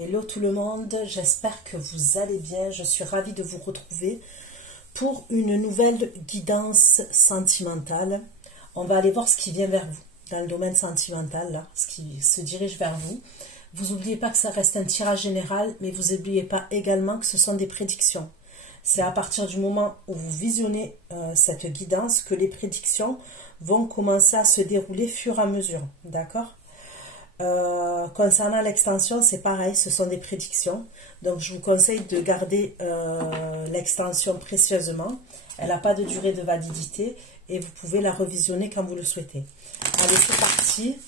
Hello tout le monde, j'espère que vous allez bien. Je suis ravie de vous retrouver pour une nouvelle guidance sentimentale. On va aller voir ce qui vient vers vous dans le domaine sentimental, là, ce qui se dirige vers vous. Vous n'oubliez pas que ça reste un tirage général, mais vous n'oubliez pas également que ce sont des prédictions. C'est à partir du moment où vous visionnez cette guidance que les prédictions vont commencer à se dérouler fur et à mesure, d'accord ? Concernant l'extension, c'est pareil, ce sont des prédictions. Donc, je vous conseille de garder l'extension précieusement. Elle n'a pas de durée de validité et vous pouvez la revisionner quand vous le souhaitez. Allez, c'est parti.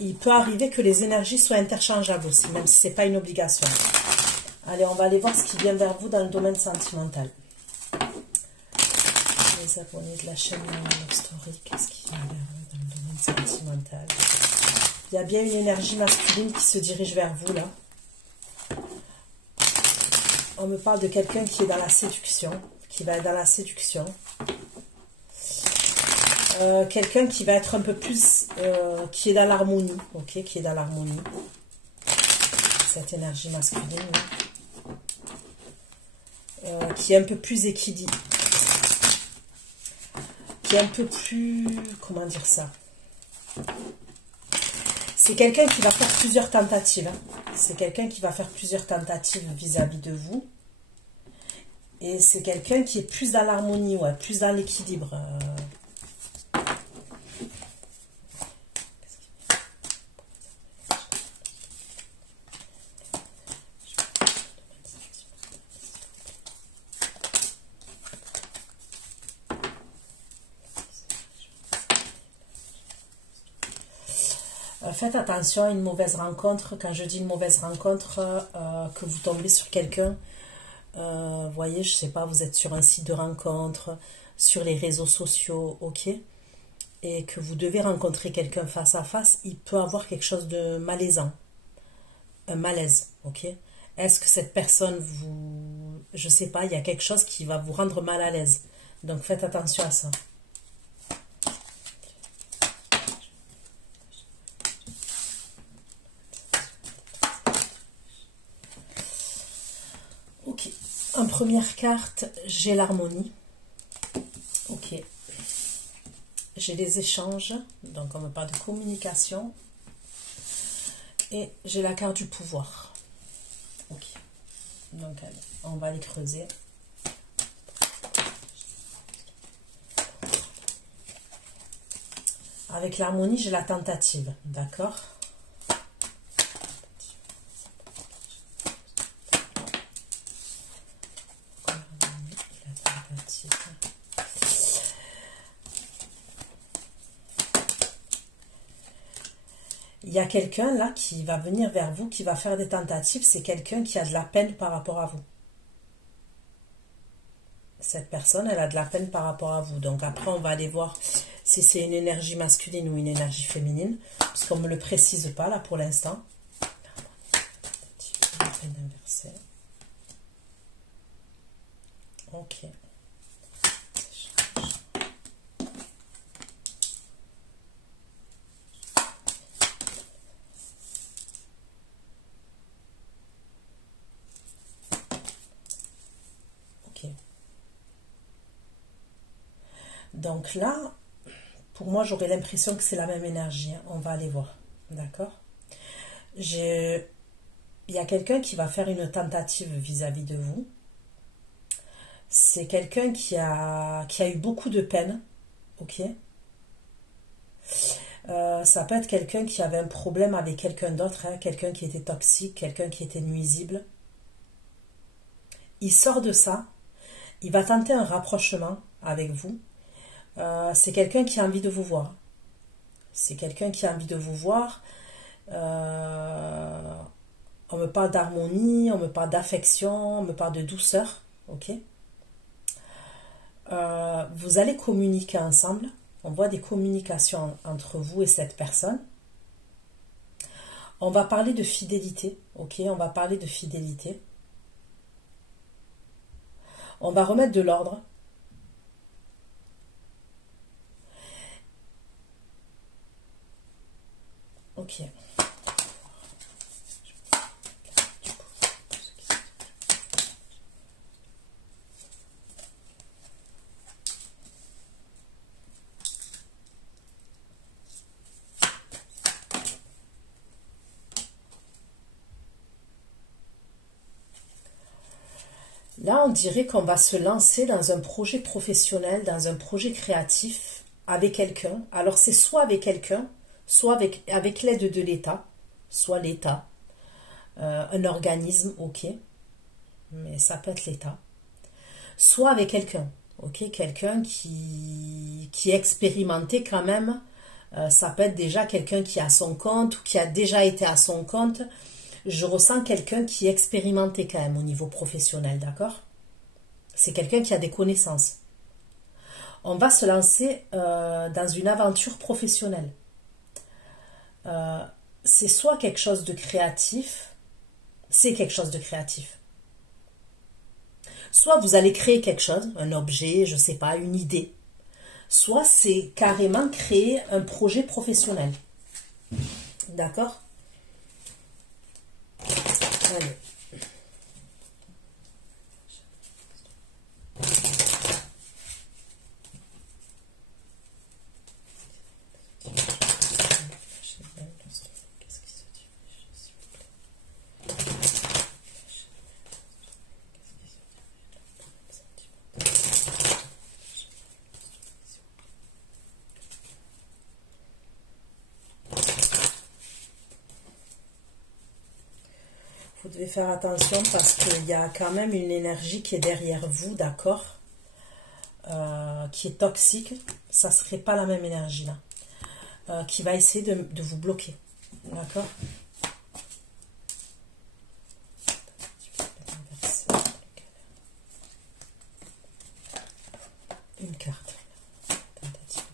Il peut arriver que les énergies soient interchangeables aussi, même si ce n'est pas une obligation. Allez, on va aller voir ce qui vient vers vous dans le domaine sentimental. Les abonnés de la chaîne Love Story, qu'est-ce qui vient vers vous dans le domaine sentimental? Il y a bien une énergie masculine qui se dirige vers vous, là. On me parle de quelqu'un qui est dans la séduction, qui va être dans la séduction. Quelqu'un qui va être un peu plus... qui est dans l'harmonie, ok, qui est dans l'harmonie. Cette énergie masculine, là. Qui est un peu plus équilibrée. Qui est un peu plus... Comment dire ça? C'est quelqu'un qui va faire plusieurs tentatives. C'est quelqu'un qui va faire plusieurs tentatives vis-à-vis de vous. Et c'est quelqu'un qui est plus dans l'harmonie, ouais, plus dans l'équilibre. Faites attention à une mauvaise rencontre. Quand je dis une mauvaise rencontre, que vous tombez sur quelqu'un, vous voyez, je sais pas, vous êtes sur un site de rencontre, sur les réseaux sociaux, ok, et que vous devez rencontrer quelqu'un face à face, il peut avoir quelque chose de malaisant, un malaise, ok. Est-ce que cette personne vous, je sais pas, il y a quelque chose qui va vous rendre mal à l'aise, donc faites attention à ça. Ok, en première carte, j'ai l'harmonie. Ok. J'ai des échanges, donc on me parle de communication. Et j'ai la carte du pouvoir. Ok. Donc allez, on va les creuser. Avec l'harmonie, j'ai la tentative, d'accord ? Il y a quelqu'un là qui va venir vers vous, qui va faire des tentatives. C'est quelqu'un qui a de la peine par rapport à vous. Cette personne, elle a de la peine par rapport à vous. Donc après, on va aller voir si c'est une énergie masculine ou une énergie féminine. Parce qu'on ne me le précise pas là pour l'instant. Ok. Donc là, pour moi, j'aurais l'impression que c'est la même énergie. On va aller voir. D'accord ? Il y a quelqu'un qui va faire une tentative vis-à-vis de vous. C'est quelqu'un qui a eu beaucoup de peine. Ok ? Ça peut être quelqu'un qui avait un problème avec quelqu'un d'autre. Hein, quelqu'un qui était toxique, quelqu'un qui était nuisible. Il sort de ça. Il va tenter un rapprochement avec vous. C'est quelqu'un qui a envie de vous voir. C'est quelqu'un qui a envie de vous voir. On me parle d'harmonie, on me parle d'affection, on me parle de douceur. Ok. Vous allez communiquer ensemble. On voit des communications entre vous et cette personne. On va parler de fidélité. Ok. On va parler de fidélité. On va remettre de l'ordre. Ok. Là, on dirait qu'on va se lancer dans un projet professionnel, dans un projet créatif avec quelqu'un. Alors, c'est soit avec quelqu'un, soit avec l'aide de l'État, soit l'État, un organisme, ok, mais ça peut être l'État, soit avec quelqu'un, ok, quelqu'un qui est expérimenté quand même. Ça peut être déjà quelqu'un qui est à son compte ou qui a déjà été à son compte. Je ressens quelqu'un qui est expérimenté quand même au niveau professionnel, d'accord? C'est quelqu'un qui a des connaissances. On va se lancer dans une aventure professionnelle. C'est soit quelque chose de créatif, c'est quelque chose de créatif. Soit vous allez créer quelque chose, un objet, je sais pas, une idée. Soit c'est carrément créer un projet professionnel. D'accord? Allez. Vous devez faire attention parce qu'il y a quand même une énergie qui est derrière vous, d'accord, qui est toxique. Ça ne serait pas la même énergie là, qui va essayer de vous bloquer, d'accord. Une carte. Tentative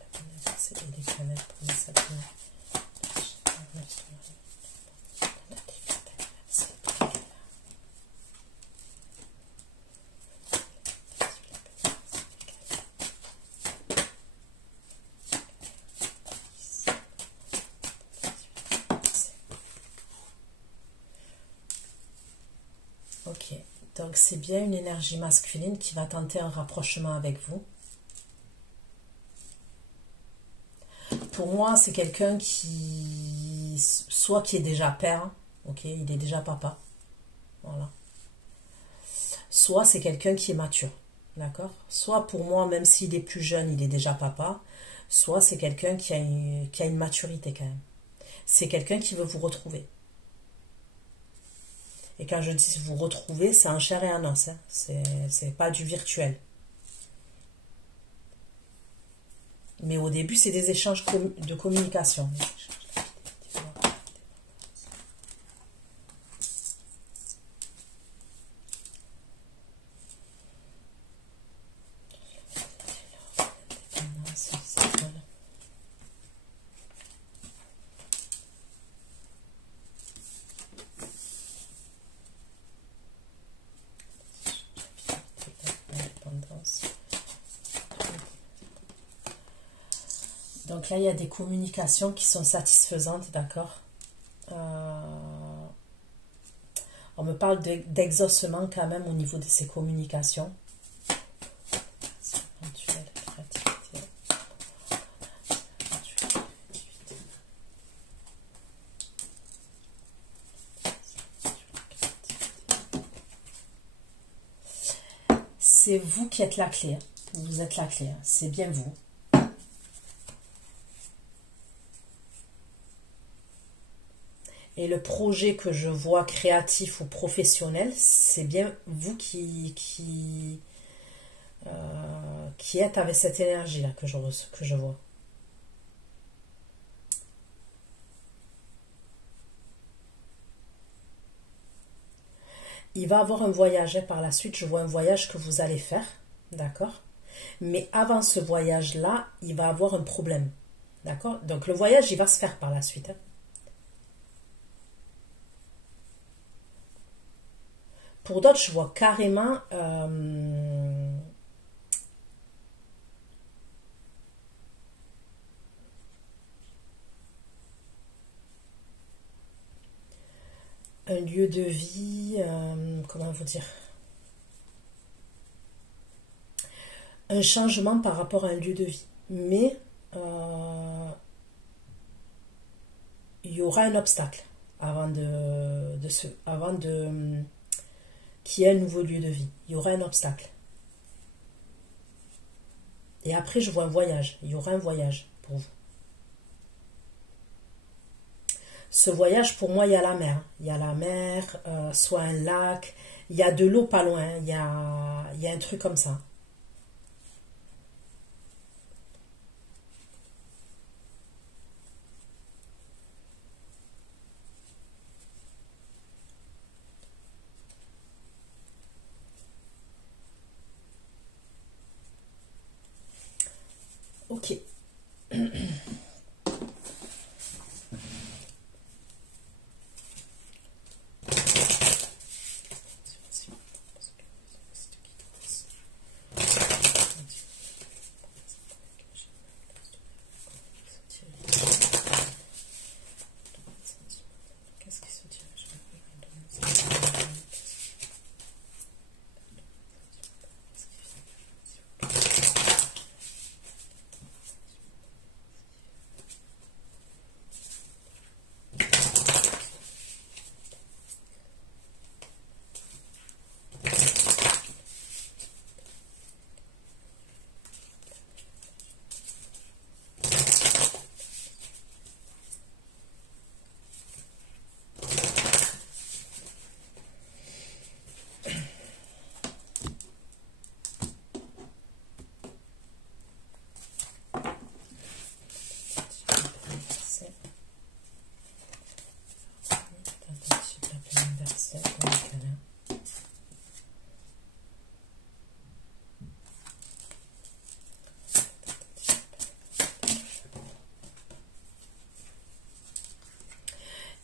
et des canaux pour les sapins. Ok, donc c'est bien une énergie masculine qui va tenter un rapprochement avec vous. Pour moi, c'est quelqu'un soit qui est déjà père, ok, il est déjà papa, voilà. Soit c'est quelqu'un qui est mature, d'accord. Soit pour moi, même s'il est plus jeune, il est déjà papa. Soit c'est quelqu'un qui a une maturité quand même. C'est quelqu'un qui veut vous retrouver. Et quand je dis vous retrouver, c'est en chair et en os, hein. C'est pas du virtuel. Mais au début, c'est des échanges de communication. Donc là, il y a des communications qui sont satisfaisantes, d'accord. On me parle d'exaucement quand même au niveau de ces communications. C'est vous qui êtes la clé. Vous êtes la clé. C'est bien vous. Et le projet que je vois créatif ou professionnel, c'est bien vous qui êtes avec cette énergie-là que je vois. Il va avoir un voyage, hein, par la suite, je vois un voyage que vous allez faire, d'accord? Mais avant ce voyage-là, il va avoir un problème, d'accord? Donc le voyage, il va se faire par la suite, hein. Pour d'autres, je vois carrément un lieu de vie, comment vous dire, un changement par rapport à un lieu de vie. Mais il y aura un obstacle avant qui est un nouveau lieu de vie. Il y aura un obstacle. Et après, je vois un voyage. Il y aura un voyage pour vous. Ce voyage, pour moi, il y a la mer. Il y a la mer, soit un lac. Il y a de l'eau pas loin. Il y a un truc comme ça. Ok.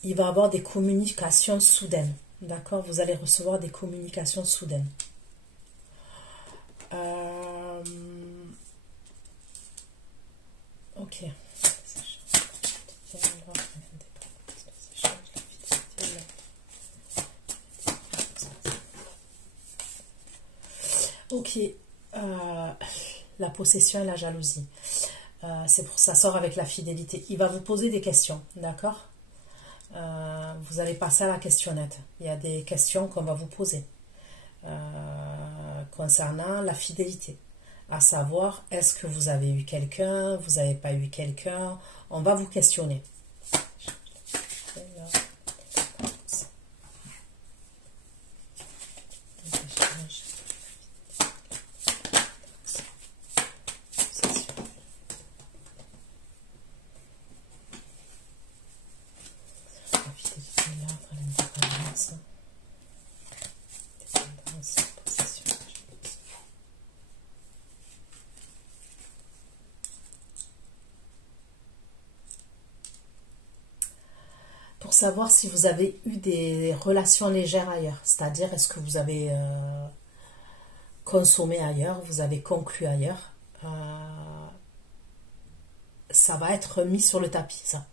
Il va y avoir des communications soudaines. D'accord? Vous allez recevoir des communications soudaines. Ok. Ok. La possession et la jalousie. C'est pour ça, sort avec la fidélité. Il va vous poser des questions. D'accord? Vous allez passer à la questionnette. Il y a des questions qu'on va vous poser concernant la fidélité. À savoir, est-ce que vous avez eu quelqu'un, vous n'avez pas eu quelqu'un? On va vous questionner. Pour savoir si vous avez eu des relations légères ailleurs, c'est-à-dire est-ce que vous avez consommé ailleurs, vous avez conclu ailleurs, ça va être mis sur le tapis, ça.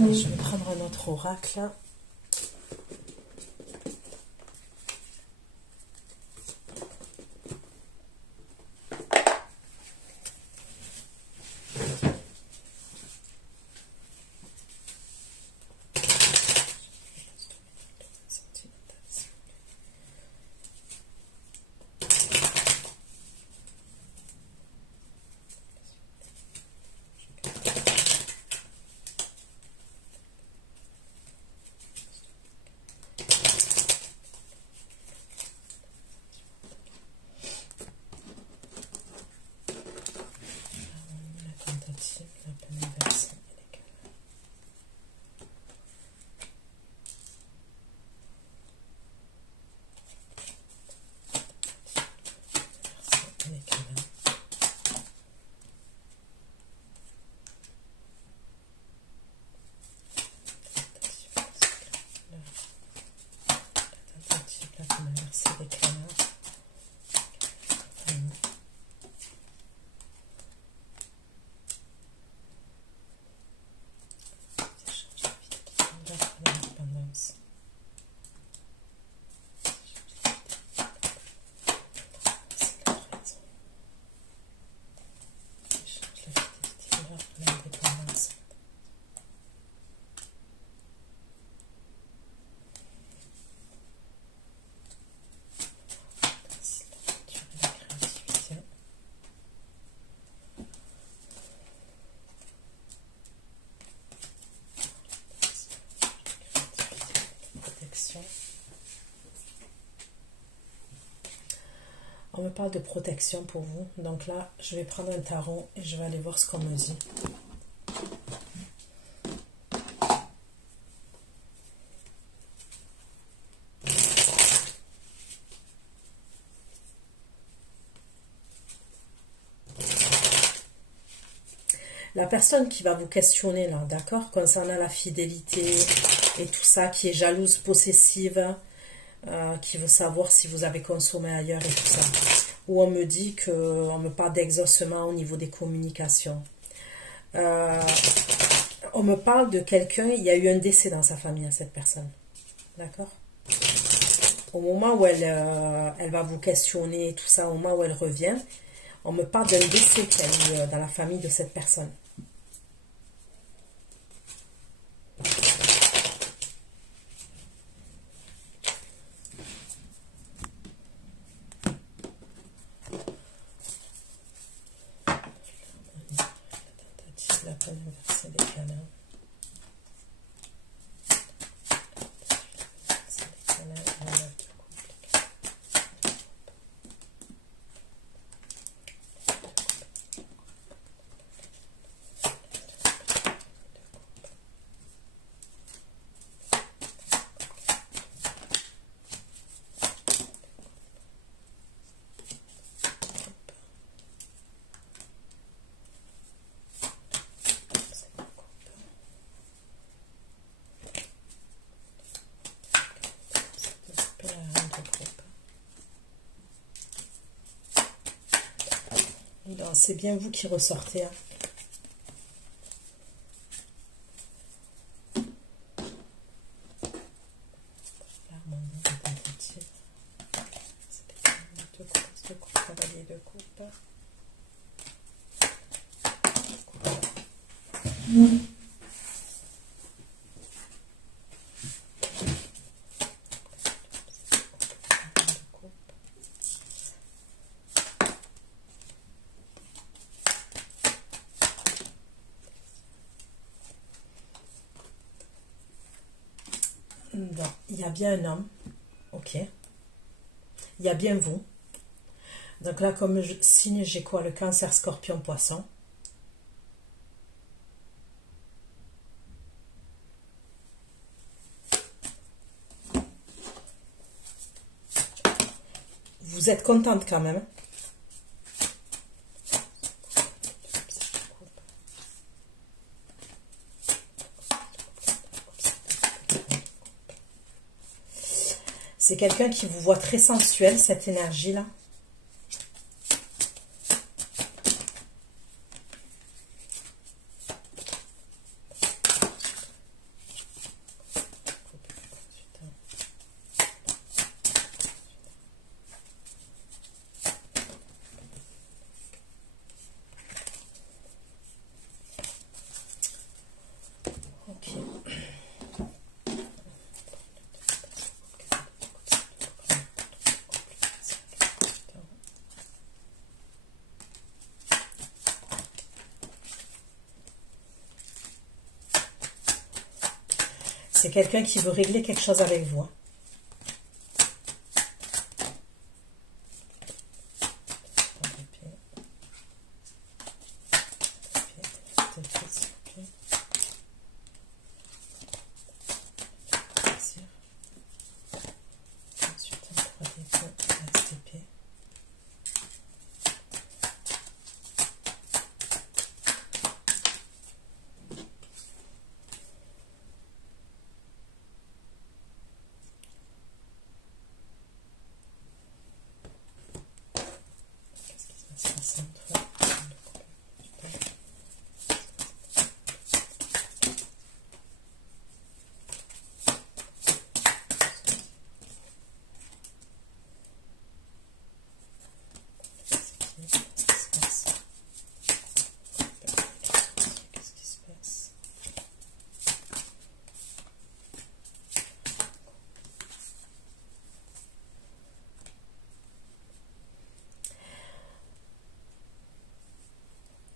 Allez, je vais prendre un autre oracle. On me parle de protection pour vous. Donc là, je vais prendre un tarot et je vais aller voir ce qu'on me dit. La personne qui va vous questionner là, d'accord, concernant la fidélité et tout ça, qui est jalouse, possessive, qui veut savoir si vous avez consommé ailleurs et tout ça. Ou on me dit on me parle d'exaucement au niveau des communications. On me parle de quelqu'un, il y a eu un décès dans sa famille à cette personne. D'accord? Au moment où elle va vous questionner et tout ça, au moment où elle revient, on me parle d'un décès qu'il y a eu dans la famille de cette personne. La peine inversée des canaux. C'est bien vous qui ressortez. Hein. Non, il y a bien un homme, ok. Il y a bien vous. Donc là, comme signe, j'ai quoi? Le Cancer, Scorpion, Poisson. Vous êtes contente quand même. C'est quelqu'un qui vous voit très sensuel, cette énergie-là. C'est quelqu'un qui veut régler quelque chose avec vous.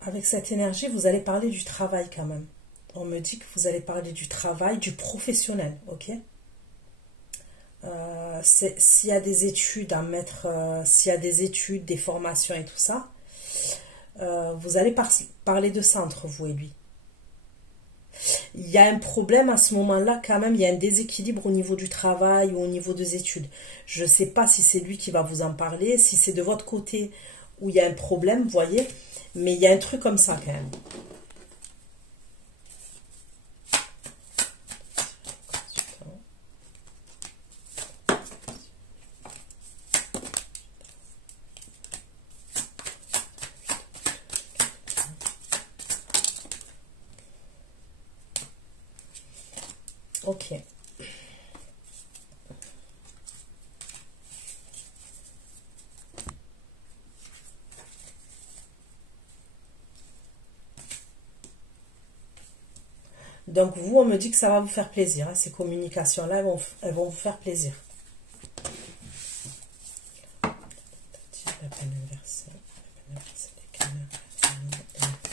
Avec cette énergie, vous allez parler du travail quand même. On me dit que vous allez parler du travail, du professionnel, ok? S'il y a des études à mettre, s'il y a des études, des formations et tout ça, vous allez parler de ça entre vous et lui. Il y a un problème à ce moment-là, quand même, il y a un déséquilibre au niveau du travail ou au niveau des études. Je ne sais pas si c'est lui qui va vous en parler, si c'est de votre côté où il y a un problème, vous voyez, mais il y a un truc comme ça quand même. Ok. Donc vous, on me dit que ça va vous faire plaisir. Hein, ces communications-là, elles vont vous faire plaisir. La peine inversée. La peine inversée des canards, la femme et la femme.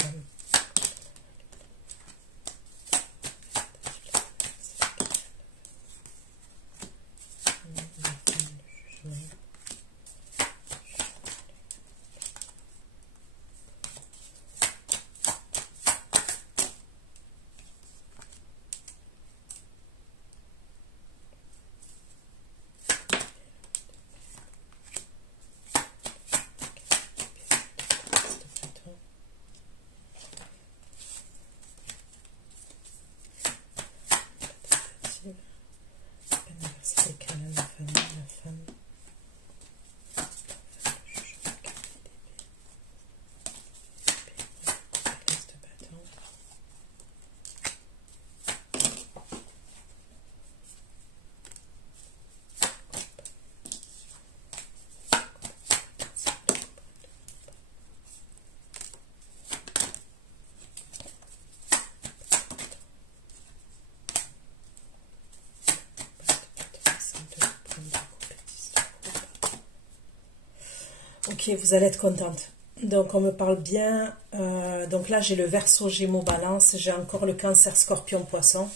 Ok, vous allez être contente. Donc, on me parle bien. Donc là, j'ai le Verseau, Gémeaux, Balance. J'ai encore le Cancer, Scorpion, Poisson.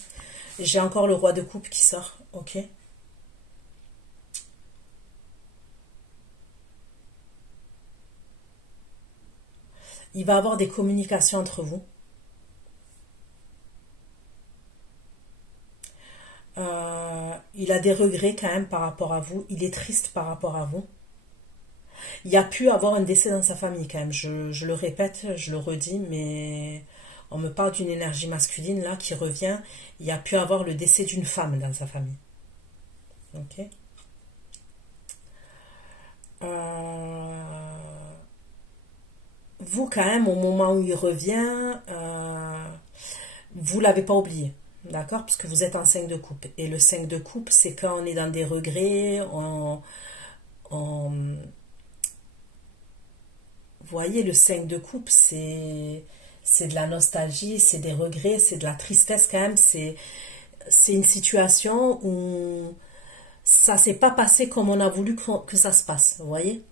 J'ai encore le Roi de Coupe qui sort. Ok. Il va y avoir des communications entre vous. Il a des regrets quand même par rapport à vous. Il est triste par rapport à vous. Il y a pu avoir un décès dans sa famille quand même. Je le répète, je le redis, mais on me parle d'une énergie masculine là qui revient. Il y a pu avoir le décès d'une femme dans sa famille. Ok. Vous quand même, au moment où il revient, vous l'avez pas oublié. D'accord? Puisque vous êtes en 5 de coupe. Et le 5 de coupe, c'est quand on est dans des regrets, vous voyez, le 5 de coupe, c'est de la nostalgie, c'est des regrets, c'est de la tristesse quand même. C'est une situation où ça s'est pas passé comme on a voulu que ça se passe. Vous voyez?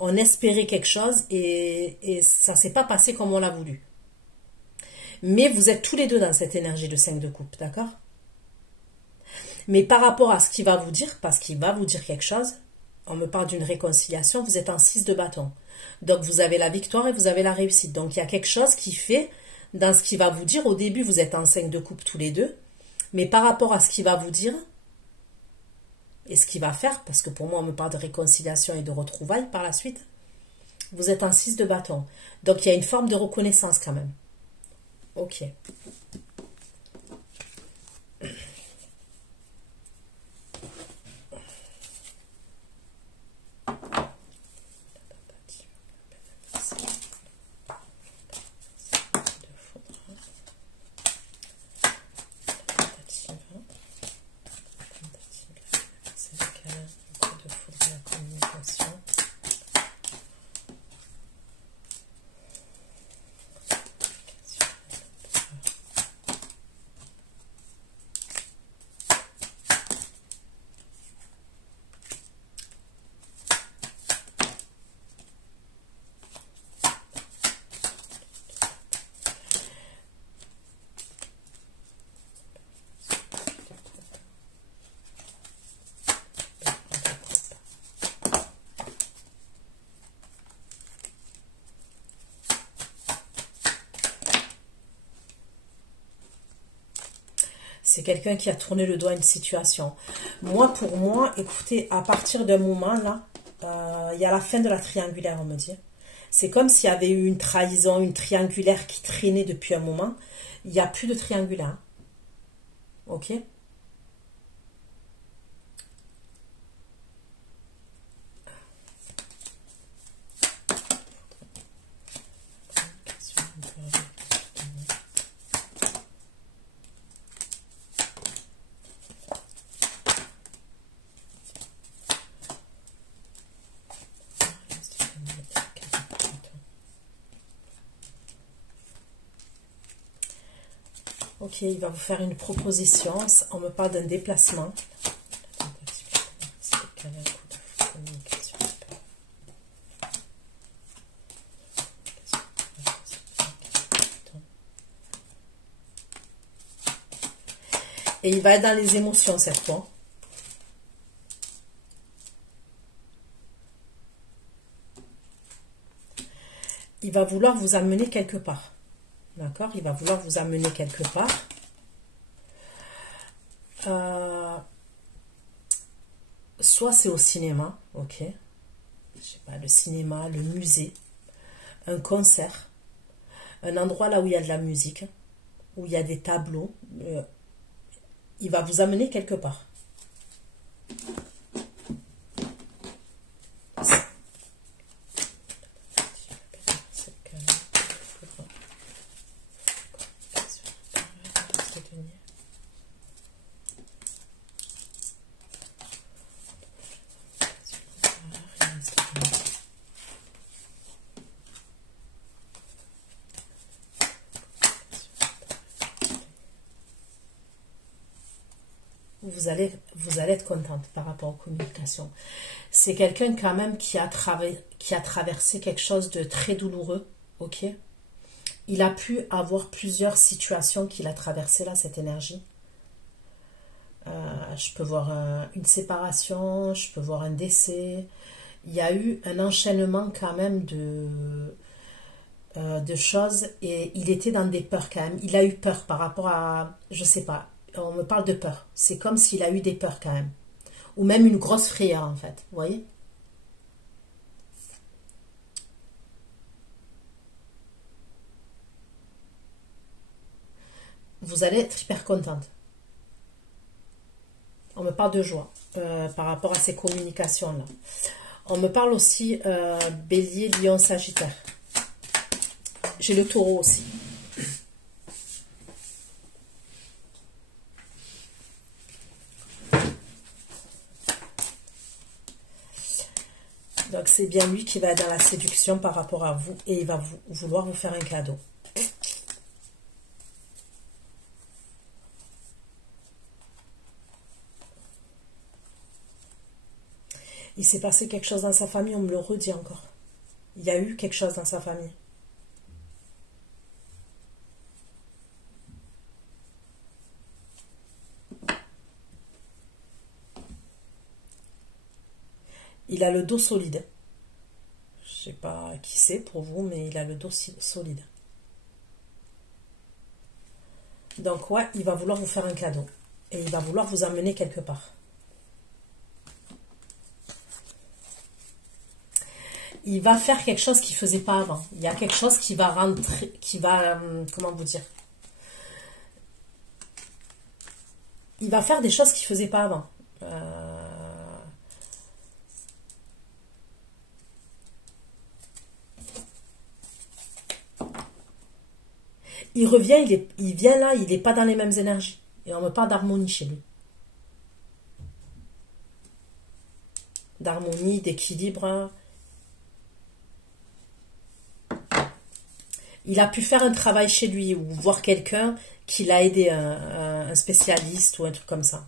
On espérait quelque chose et ça s'est pas passé comme on l'a voulu. Mais vous êtes tous les deux dans cette énergie de 5 de coupe, d'accord? Mais par rapport à ce qu'il va vous dire, parce qu'il va vous dire quelque chose, on me parle d'une réconciliation, vous êtes en 6 de bâton. Donc vous avez la victoire et vous avez la réussite. Donc il y a quelque chose qui fait, dans ce qu'il va vous dire, au début vous êtes en 5 de coupe tous les deux, mais par rapport à ce qu'il va vous dire, et ce qu'il va faire, parce que pour moi on me parle de réconciliation et de retrouvailles par la suite, vous êtes en 6 de bâton. Donc il y a une forme de reconnaissance quand même. Ok. C'est quelqu'un qui a tourné le dos à une situation. Moi, pour moi, écoutez, à partir d'un moment, là, il y a la fin de la triangulaire, on me dit. C'est comme s'il y avait eu une trahison, une triangulaire qui traînait depuis un moment. Il n'y a plus de triangulaire. Ok? Ok, il va vous faire une proposition. On me parle d'un déplacement. Et il va être dans les émotions cette fois. Il va vouloir vous amener quelque part. D'accord? Il va vouloir vous amener quelque part. Soit c'est au cinéma, ok? Je sais pas, le cinéma, le musée, un concert, un endroit là où il y a de la musique, où il y a des tableaux. Il va vous amener quelque part. Vous allez être contente par rapport aux communications. C'est quelqu'un quand même qui a traversé quelque chose de très douloureux, ok? Il a pu avoir plusieurs situations qu'il a traversées là, cette énergie. Je peux voir une séparation, je peux voir un décès. Il y a eu un enchaînement quand même de choses et il était dans des peurs quand même. Il a eu peur par rapport à, je sais pas, on me parle de peur. C'est comme s'il a eu des peurs quand même. Ou même une grosse frayeur en fait, vous voyez? Vous allez être hyper contente. On me parle de joie par rapport à ces communications-là. On me parle aussi Bélier, Lion, Sagittaire. J'ai le Taureau aussi. Donc c'est bien lui qui va être dans la séduction par rapport à vous et il va vouloir vous faire un cadeau. Il s'est passé quelque chose dans sa famille, on me le redit encore. Il y a eu quelque chose dans sa famille. Il a le dos solide. Je sais pas qui c'est pour vous, mais il a le dos solide. Donc ouais, il va vouloir vous faire un cadeau. Et il va vouloir vous emmener quelque part. Il va faire quelque chose qu'il ne faisait pas avant. Il y a quelque chose qui va rentrer, comment vous dire? Il va faire des choses qu'il ne faisait pas avant. Il revient, il vient là, il n'est pas dans les mêmes énergies. Et on me parle d'harmonie chez lui. D'harmonie, d'équilibre. Il a pu faire un travail chez lui ou voir quelqu'un qui l'a aidé, un spécialiste ou un truc comme ça.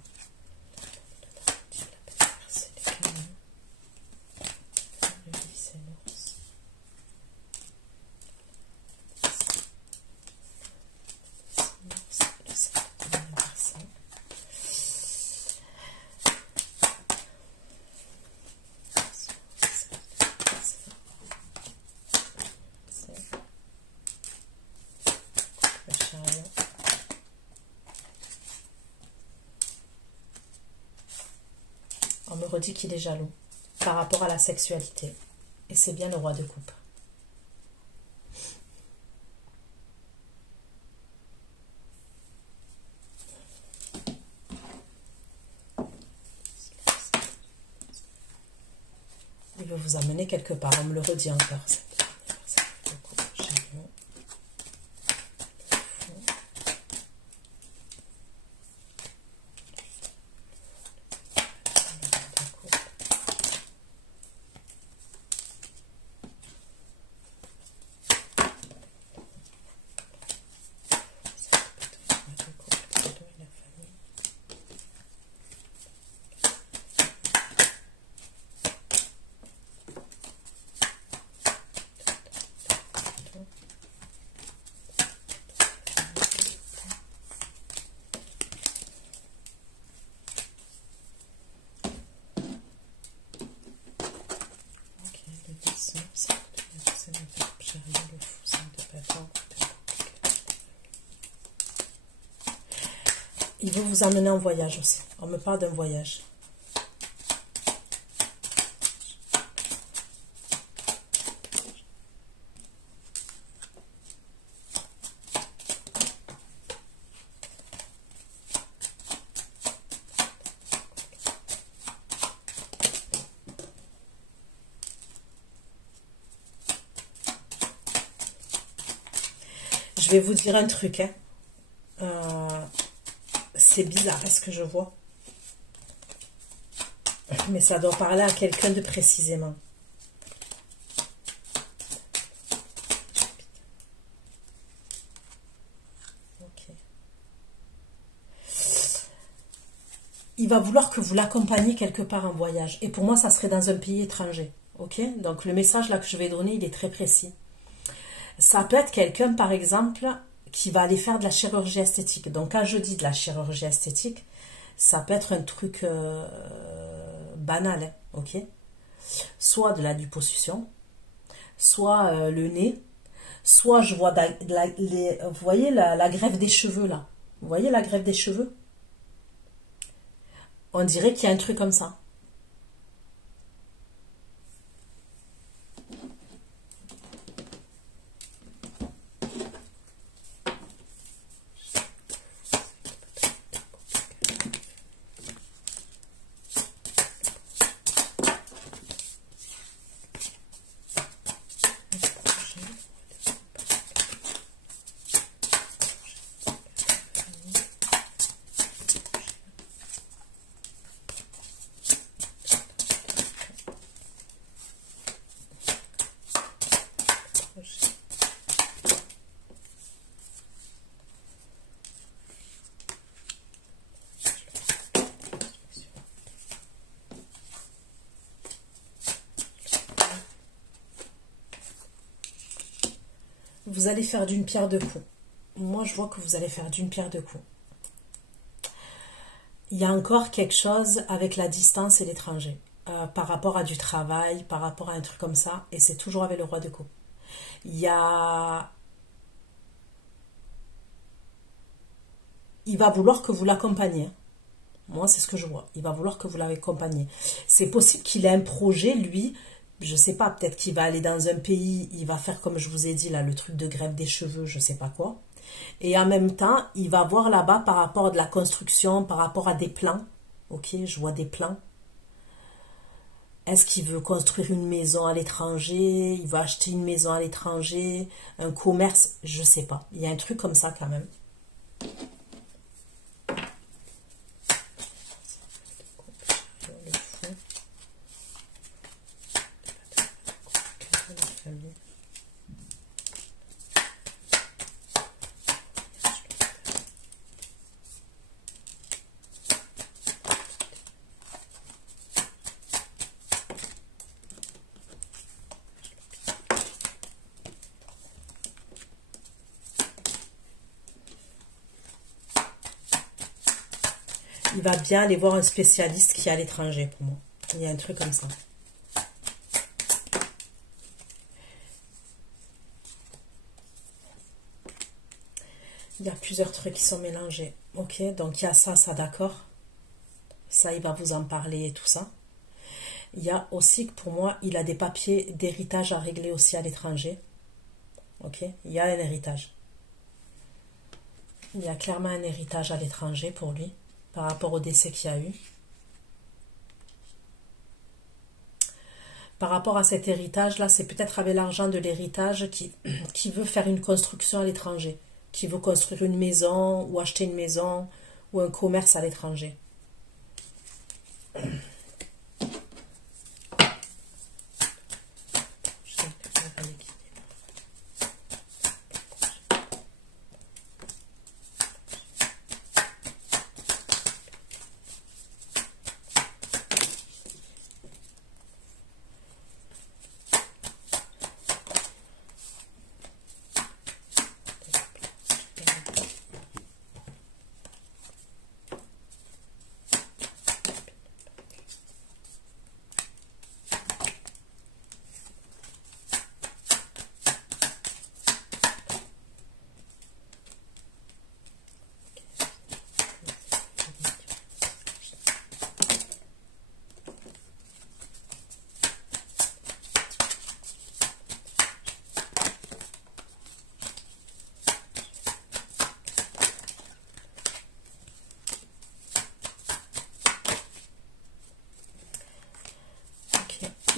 On me redit qu'il est jaloux par rapport à la sexualité. Et c'est bien le roi de coupe. Il veut vous amener quelque part. On me le redit encore. Il veut vous amener en voyage aussi. On me parle d'un voyage. Je vais vous dire un truc, hein. C'est bizarre, est-ce que je vois? Mais ça doit parler à quelqu'un de précisément. Ok. Il va vouloir que vous l'accompagniez quelque part en voyage. Et pour moi, ça serait dans un pays étranger. Ok? Donc le message là que je vais donner, il est très précis. Ça peut être quelqu'un, par exemple, qui va aller faire de la chirurgie esthétique. Donc, quand je dis de la chirurgie esthétique, ça peut être un truc banal, hein, ok? Soit de la liposuction, soit le nez, soit je vois, vous voyez la greffe des cheveux, là? Vous voyez la greffe des cheveux? On dirait qu'il y a un truc comme ça. Vous allez faire d'une pierre deux coups. Moi, je vois que vous allez faire d'une pierre deux coups. Il y a encore quelque chose avec la distance et l'étranger. Par rapport à du travail, par rapport à un truc comme ça. Et c'est toujours avec le roi de coupe. Il y a... Il va vouloir que vous l'accompagniez. Moi, c'est ce que je vois. Il va vouloir que vous l'accompagniez. C'est possible qu'il ait un projet, lui... Je sais pas, peut-être qu'il va aller dans un pays, il va faire comme je vous ai dit là, le truc de greffe des cheveux, je sais pas quoi. Et en même temps, il va voir là-bas par rapport à de la construction, par rapport à des plans. Ok, je vois des plans. Est-ce qu'il veut construire une maison à l'étranger? Il va acheter une maison à l'étranger? Un commerce? Je sais pas. Il y a un truc comme ça quand même. Il va bien aller voir un spécialiste qui est à l'étranger pour moi. Il y a un truc comme ça. Il y a plusieurs trucs qui sont mélangés. Ok, donc il y a ça, ça d'accord. Ça, il va vous en parler et tout ça. Il y a aussi que pour moi, il a des papiers d'héritage à régler aussi à l'étranger. Ok, il y a un héritage. Il y a clairement un héritage à l'étranger pour lui, par rapport au décès qu'il y a eu. Par rapport à cet héritage-là, c'est peut-être avec l'argent de l'héritage qui veut faire une construction à l'étranger, qui veut construire une maison ou acheter une maison ou un commerce à l'étranger.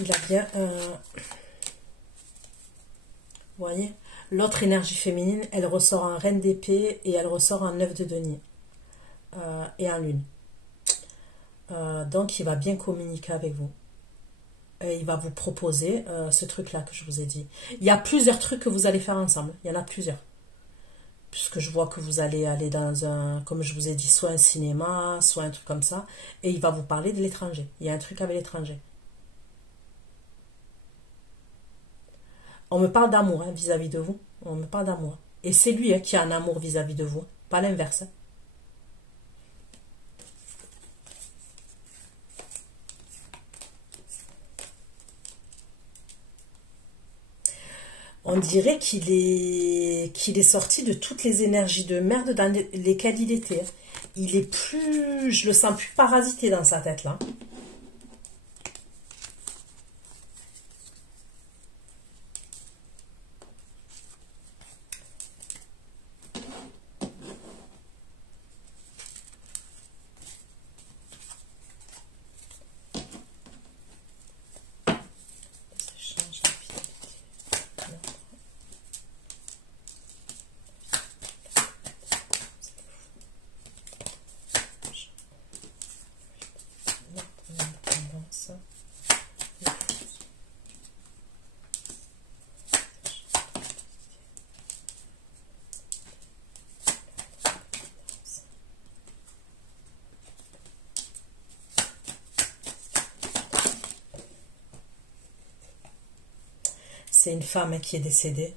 Il a bien... vous voyez, l'autre énergie féminine, elle ressort en reine d'épée et elle ressort en 9 de denier. Et en lune. Donc, il va bien communiquer avec vous. Et il va vous proposer ce truc-là que je vous ai dit. Il y a plusieurs trucs que vous allez faire ensemble. Il y en a plusieurs. Puisque je vois que vous allez aller dans un, comme je vous ai dit, soit un cinéma, soit un truc comme ça. Et il va vous parler de l'étranger. Il y a un truc avec l'étranger. On me parle d'amour vis-à-vis de vous. On me parle d'amour. Et c'est lui qui a un amour vis-à-vis de vous. Pas l'inverse. On dirait qu'il est sorti de toutes les énergies de merde dans lesquelles il était. Il est plus... Je le sens plus parasité dans sa tête, là. C'est une femme qui est décédée.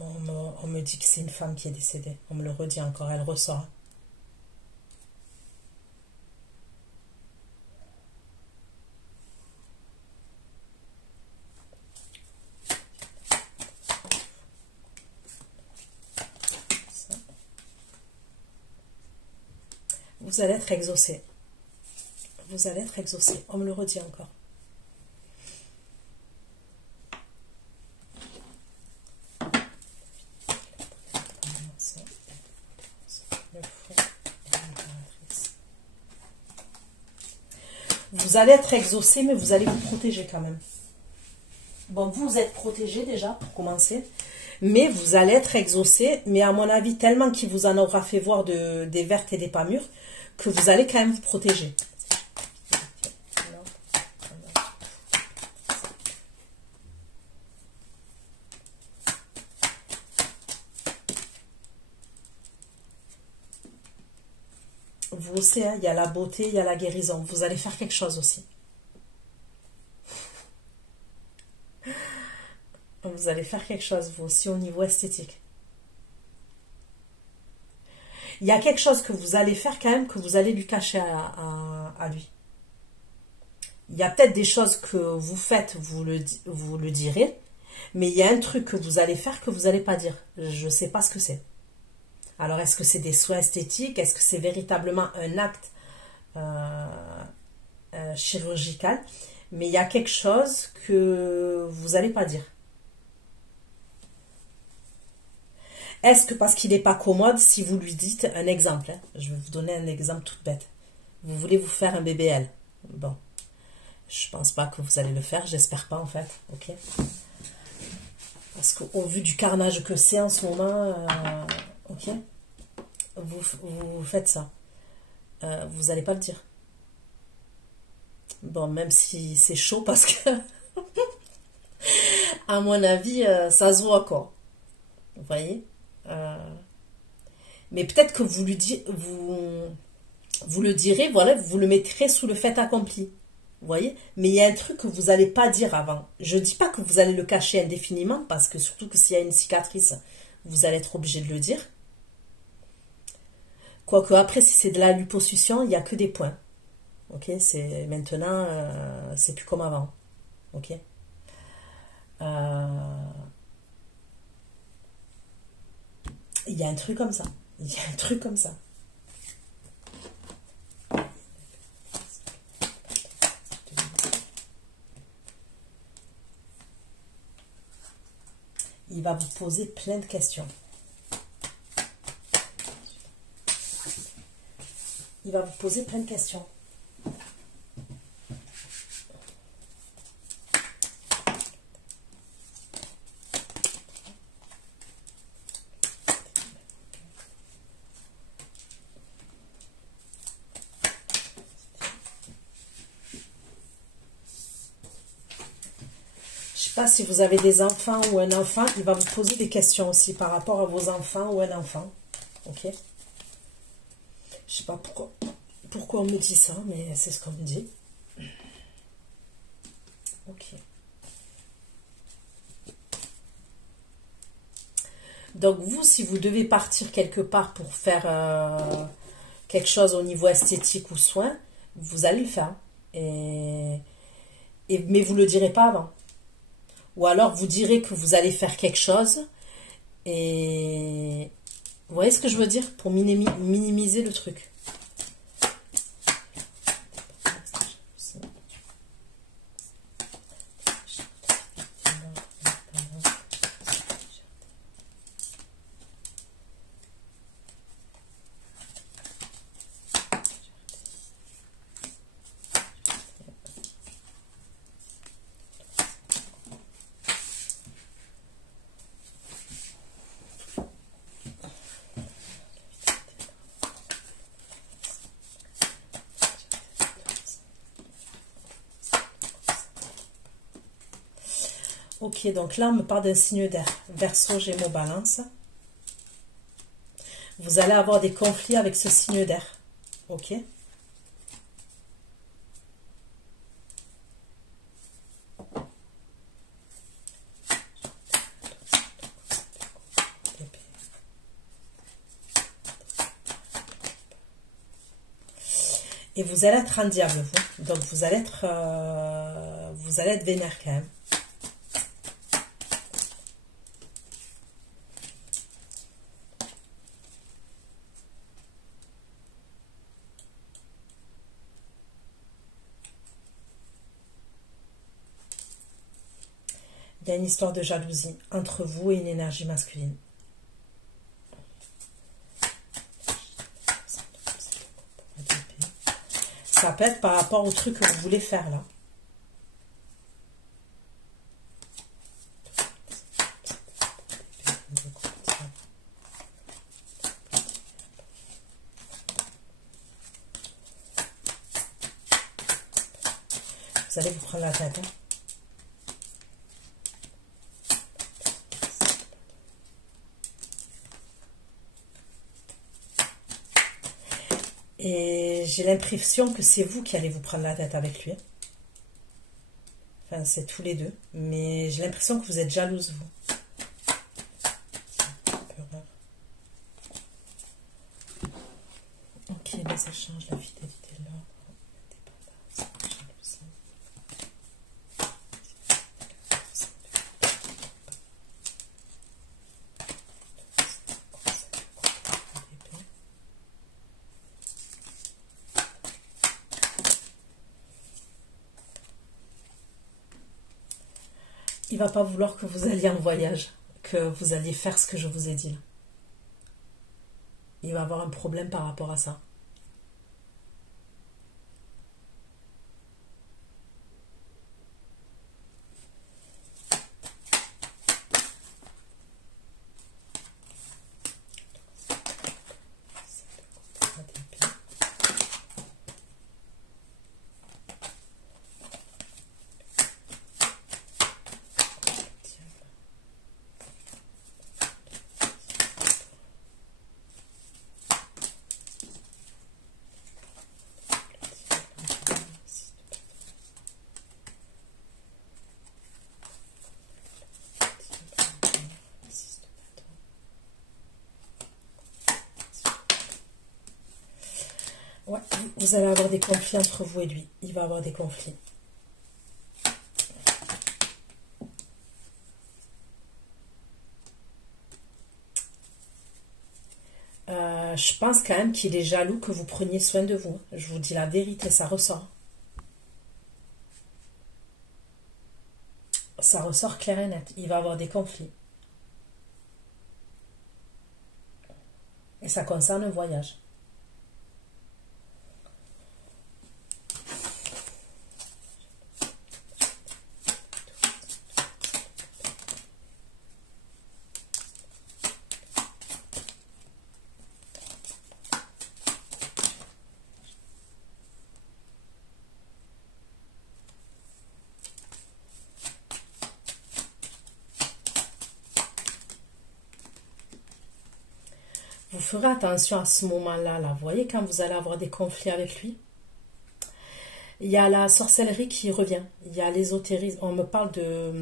On me dit que c'est une femme qui est décédée. On me le redit encore, elle ressort. Vous allez être exaucé. Vous allez être exaucé. On me le redit encore. Vous allez être exaucé, mais vous allez vous protéger quand même. Bon, vous êtes protégé déjà, pour commencer. Mais vous allez être exaucé, mais à mon avis, tellement qu'il vous en aura fait voir des vertes et des pas mûres, que vous allez quand même vous protéger. Vous aussi, hein, il y a la beauté, il y a la guérison. Vous allez faire quelque chose aussi. Vous allez faire quelque chose, vous aussi, au niveau esthétique. Il y a quelque chose que vous allez faire quand même, que vous allez lui cacher à lui. Il y a peut-être des choses que vous faites, vous le direz, mais il y a un truc que vous allez faire que vous n'allez pas dire. Je ne sais pas ce que c'est. Alors, est-ce que c'est des soins esthétiques? Est-ce que c'est véritablement un acte chirurgical, mais il y a quelque chose que vous n'allez pas dire. Est-ce que parce qu'il n'est pas commode, si vous lui dites un exemple, hein, je vais vous donner un exemple tout bête. Vous voulez vous faire un BBL. Bon, je pense pas que vous allez le faire, j'espère pas en fait, ok. Parce qu'au vu du carnage que c'est en ce moment, ok, vous faites ça. Vous n'allez pas le dire. Bon, même si c'est chaud parce que, à mon avis, ça se voit quoi. Vous voyez. Mais peut-être que vous lui dites, vous le direz, voilà, vous le mettrez sous le fait accompli. Vous voyez? Mais il y a un truc que vous n'allez pas dire avant. Je ne dis pas que vous allez le cacher indéfiniment, parce que surtout que s'il y a une cicatrice, vous allez être obligé de le dire. Quoique après, si c'est de la liposuction, il n'y a que des points. Ok? C'est maintenant, c'est plus comme avant. Ok? Il y a un truc comme ça. Il y a un truc comme ça. Il va vous poser plein de questions. Il va vous poser plein de questions. Je sais pas si vous avez des enfants ou un enfant, il va vous poser des questions aussi par rapport à vos enfants ou un enfant. Ok? Je sais pas pourquoi on me dit ça, mais c'est ce qu'on me dit. Ok. Donc vous, si vous devez partir quelque part pour faire quelque chose au niveau esthétique ou soin, vous allez le faire. Mais vous ne le direz pas avant. Ou alors vous direz que vous allez faire quelque chose et vous voyez ce que je veux dire pour minimiser le truc. Ok, donc là, on me parle d'un signe d'air. Verseau, Gémeaux, Balance. Vous allez avoir des conflits avec ce signe d'air. Ok. Et vous allez être un diable, vous. Donc, vous allez être vénère quand même. Il y a une histoire de jalousie entre vous et une énergie masculine. Ça peut être par rapport au truc que vous voulez faire là. Vous allez vous prendre la tête. Hein. Et j'ai l'impression que c'est vous qui allez vous prendre la tête avec lui. Enfin, c'est tous les deux. Mais j'ai l'impression que vous êtes jalouse, vous. Ok, les échanges, la fidélité, l'ordre, l'indépendance, la jalousie. il va pas vouloir que vous alliez en voyage, que vous alliez faire ce que je vous ai dit là. Il va avoir un problème par rapport à ça. Ouais, vous allez avoir des conflits entre vous et lui. Il va avoir des conflits. Je pense quand même qu'il est jaloux que vous preniez soin de vous. Je vous dis la vérité, ça ressort. Ça ressort clair et net. Il va avoir des conflits. Et ça concerne le voyage. Vous ferez attention à ce moment-là. Là. Vous voyez quand vous allez avoir des conflits avec lui. Il y a la sorcellerie qui revient. Il y a l'ésotérisme. On me parle de...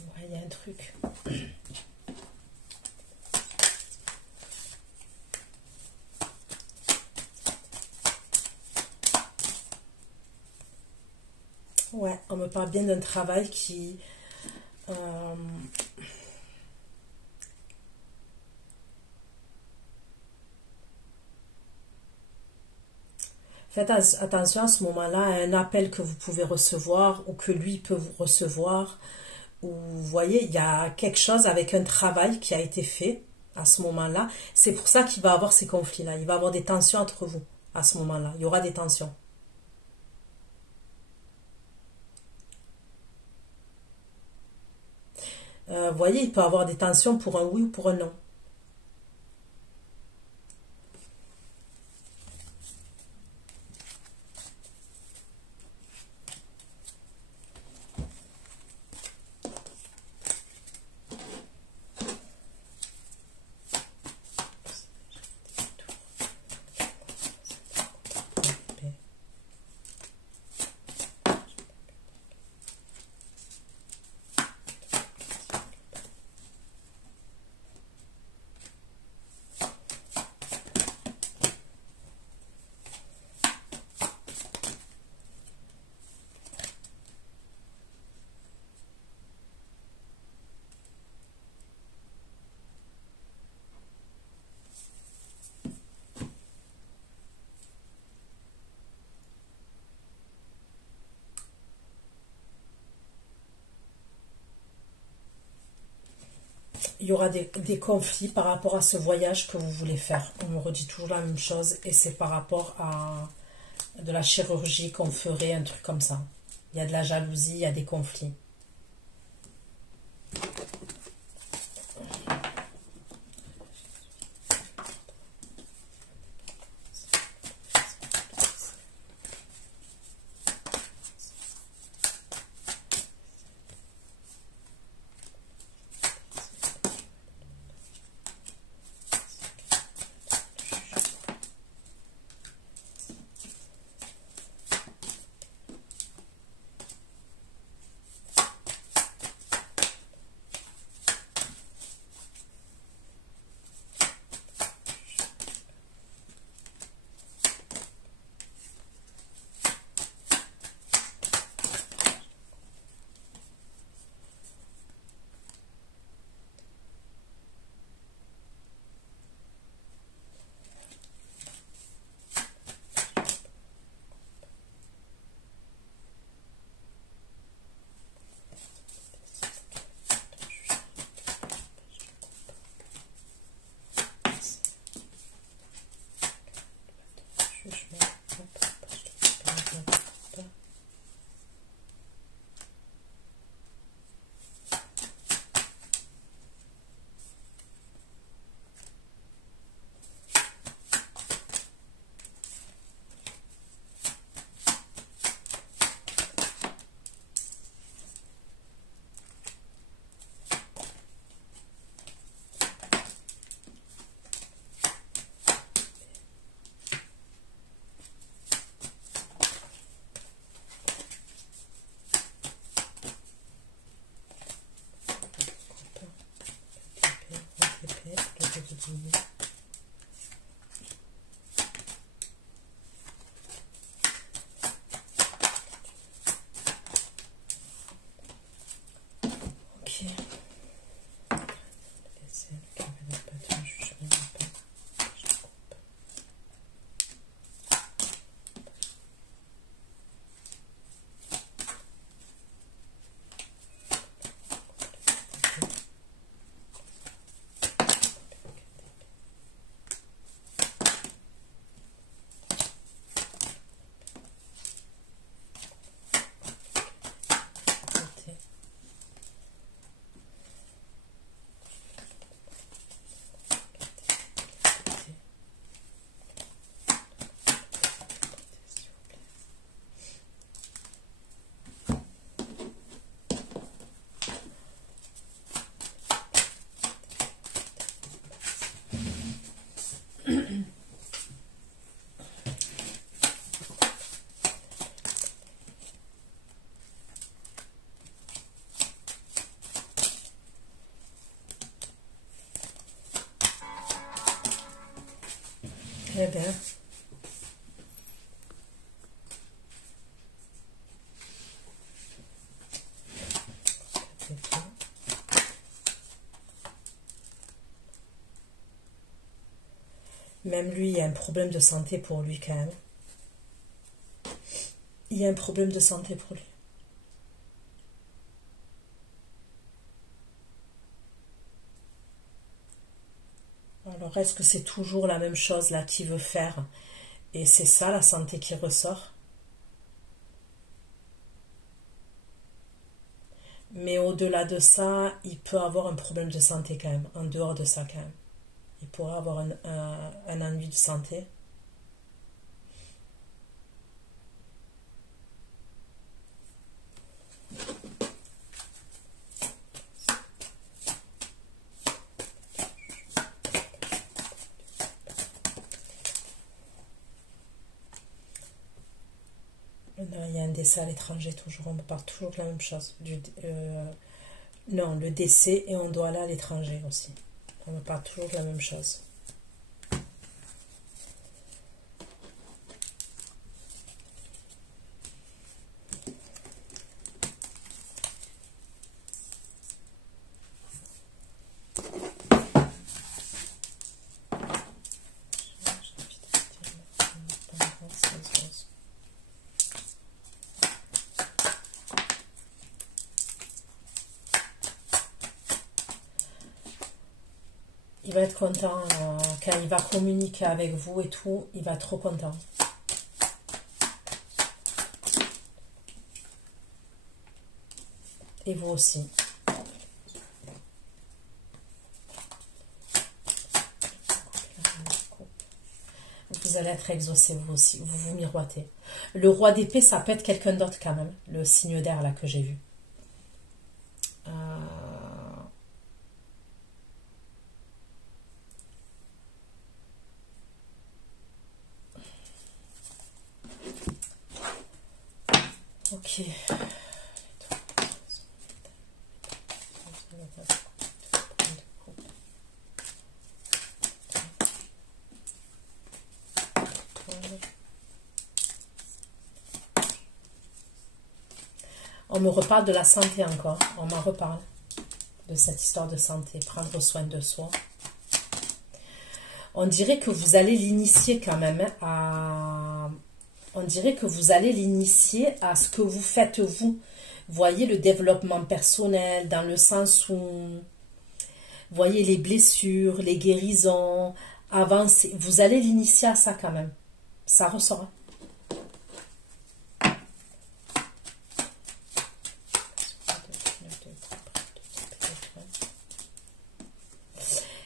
Ouais, il y a un truc. Ouais, on me parle bien d'un travail qui... Faites attention à ce moment-là à un appel que vous pouvez recevoir ou que lui peut vous recevoir. Ou vous voyez, il y a quelque chose avec un travail qui a été fait à ce moment-là. C'est pour ça qu'il va avoir ces conflits-là. Il va avoir des tensions entre vous à ce moment-là. Il y aura des tensions. Vous voyez, il peut avoir des tensions pour un oui ou pour un non. Il y aura des conflits par rapport à ce voyage que vous voulez faire. On me redit toujours la même chose et c'est par rapport à de la chirurgie qu'on ferait, un truc comme ça. Il y a de la jalousie, il y a des conflits. Eh bien. Même lui, il y a un problème de santé pour lui quand même. Il y a un problème de santé pour lui. Alors, est-ce que c'est toujours la même chose là qu'il veut faire? Et c'est ça la santé qui ressort? Mais au-delà de ça, il peut avoir un problème de santé quand même. En dehors de ça quand même. Il pourrait avoir un ennui de santé. Il y a un décès à l'étranger toujours, on me parle toujours de la même chose. Non, le décès et on doit aller à l'étranger aussi. On me parle toujours de la même chose. Il va être content quand il va communiquer avec vous et tout, il va être trop content. Et vous aussi. Vous allez être exaucé vous aussi, vous vous miroitez. Le roi d'épée, ça peut être quelqu'un d'autre quand même, le signe d'air là que j'ai vu. Ok. On me reparle de la santé encore. On m'en reparle de cette histoire de santé. Prendre soin de soi. On dirait que vous allez l'initier quand même à... On dirait que vous allez l'initier à ce que vous faites vous. Voyez le développement personnel dans le sens où... Voyez les blessures, les guérisons, avancer. Vous allez l'initier à ça quand même. Ça ressort.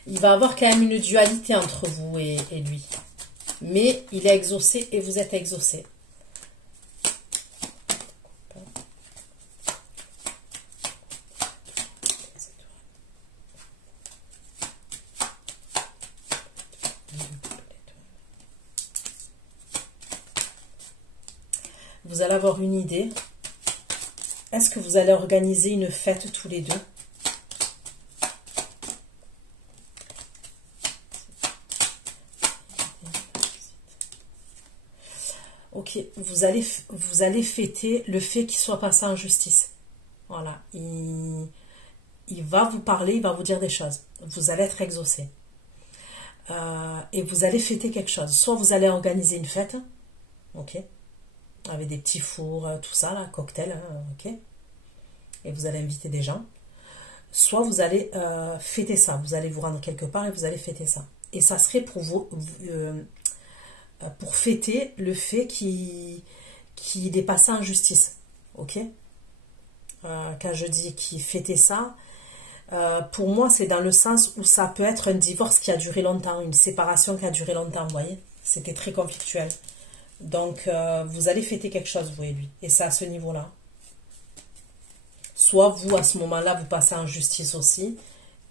Il va avoir quand même une dualité entre vous et lui. Mais il est exaucé et vous êtes exaucé. Vous allez avoir une idée. Est-ce que vous allez organiser une fête tous les deux? Ok, vous allez fêter le fait qu'il soit passé en justice. Voilà, il va vous parler, il va vous dire des choses. Vous allez être exaucé. Et vous allez fêter quelque chose. Soit vous allez organiser une fête, ok, avec des petits fours, tout ça, là, cocktail, hein, ok, et vous allez inviter des gens. Soit vous allez fêter ça. Vous allez vous rendre quelque part et vous allez fêter ça. Et ça serait pour vous... pour fêter le fait qu'il est passé en justice. Ok, quand je dis qu'il fêtait ça, pour moi, c'est dans le sens où ça peut être un divorce qui a duré longtemps, une séparation qui a duré longtemps, vous voyez. C'était très conflictuel. Donc, vous allez fêter quelque chose, vous et lui. Et c'est à ce niveau-là. Soit vous, à ce moment-là, vous passez en justice aussi,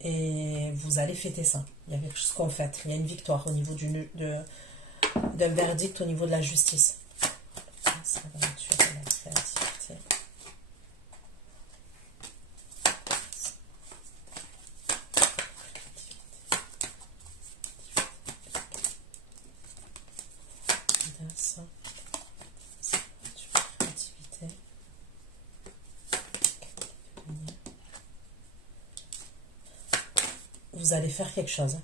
et vous allez fêter ça. Il y a quelque chose qu'on fête. Il y a une victoire au niveau d'un verdict au niveau de la justice. Ça va naturer la créativité. vous allez faire quelque chose.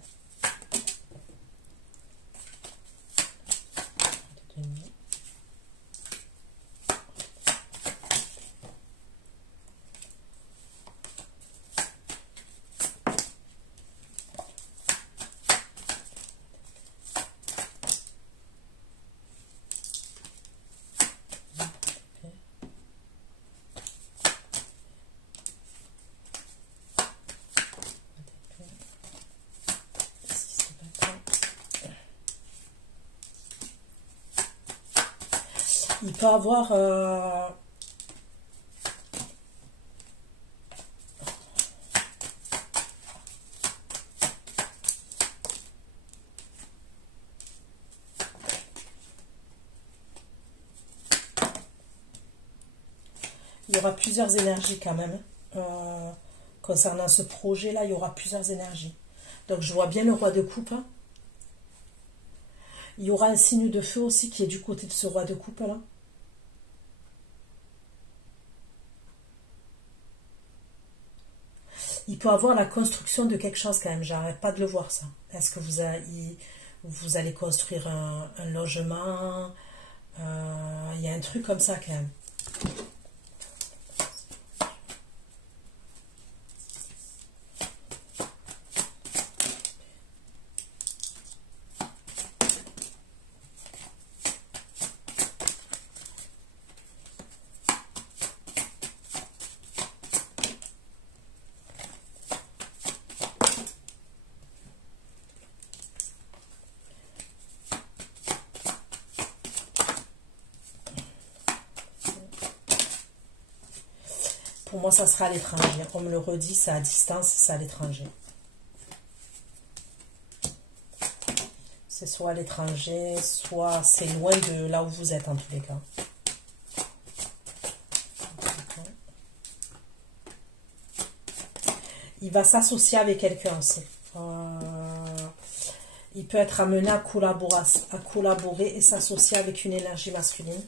Il peut avoir il y aura plusieurs énergies quand même. Concernant ce projet-là, il y aura plusieurs énergies. Donc je vois bien le roi de coupe. Il y aura un signe de feu aussi qui est du côté de ce roi de coupe là. Il peut avoir la construction de quelque chose quand même. J'arrête pas de le voir ça. Est-ce que vous allez construire un logement? Il y a un truc comme ça quand même. Pour moi, ça sera à l'étranger. On me le redit, c'est à distance, c'est à l'étranger. C'est soit à l'étranger, soit c'est loin de là où vous êtes en tous les cas. Il va s'associer avec quelqu'un aussi. Il peut être amené à collaborer et s'associer avec une énergie masculine.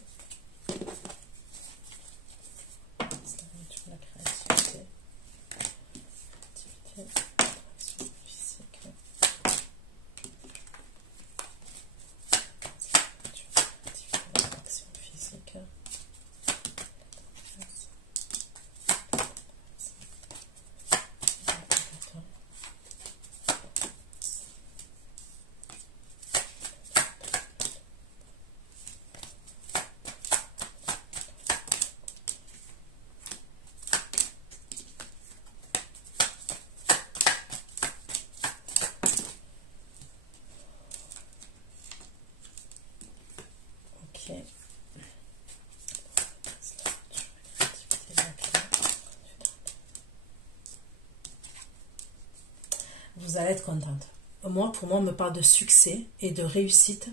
Vous allez être contente. Moi, pour moi, on me parle de succès et de réussite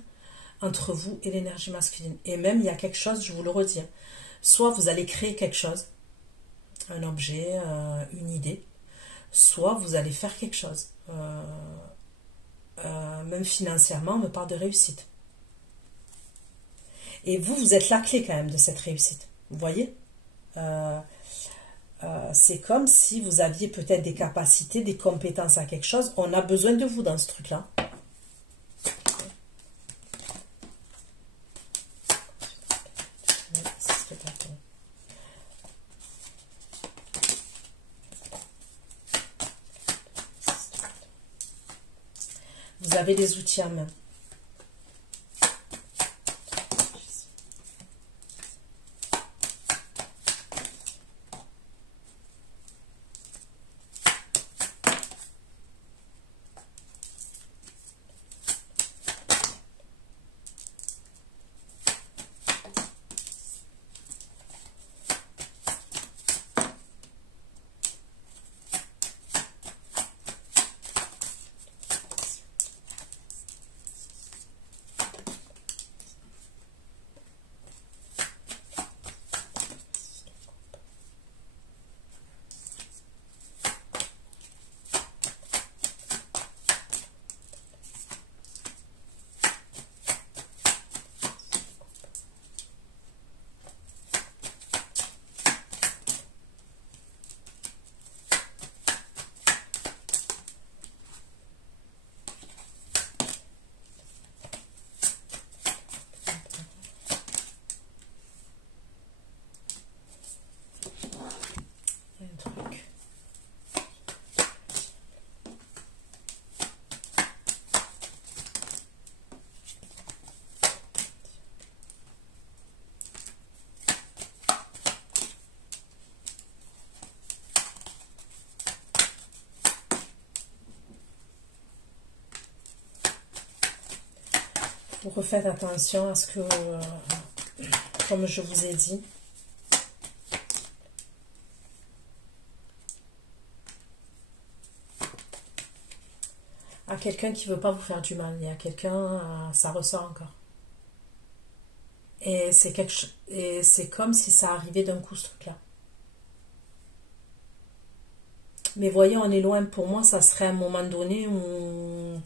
entre vous et l'énergie masculine. Et même, il y a quelque chose, je vous le redis, soit vous allez créer quelque chose, un objet, une idée, soit vous allez faire quelque chose. Même financièrement, on me parle de réussite. Et vous, vous êtes la clé quand même de cette réussite. Vous voyez c'est comme si vous aviez peut-être des capacités, des compétences à quelque chose. On a besoin de vous dans ce truc-là. Vous avez des outils en main. vous refaites attention à ce que, comme je vous ai dit, à quelqu'un qui ne veut pas vous faire du mal. Il y a quelqu'un, ça ressort encore. Et c'est comme si ça arrivait d'un coup, ce truc-là. Mais voyez, on est loin. Pour moi, ça serait à un moment donné où...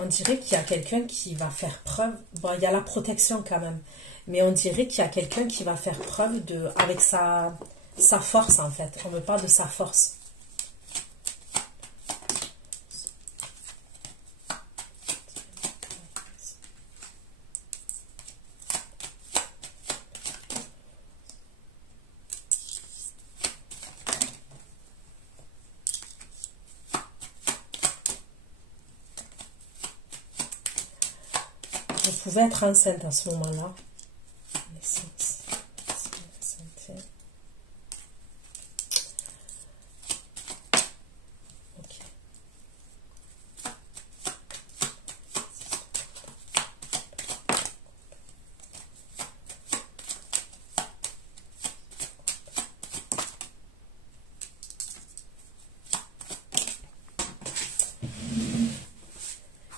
On dirait qu'il y a quelqu'un qui va faire preuve... Bon, il y a la protection quand même. Mais on dirait qu'il y a quelqu'un qui va faire preuve avec sa force, en fait. On me parle de sa force. Vous pouvez être enceinte à ce moment-là. Ok.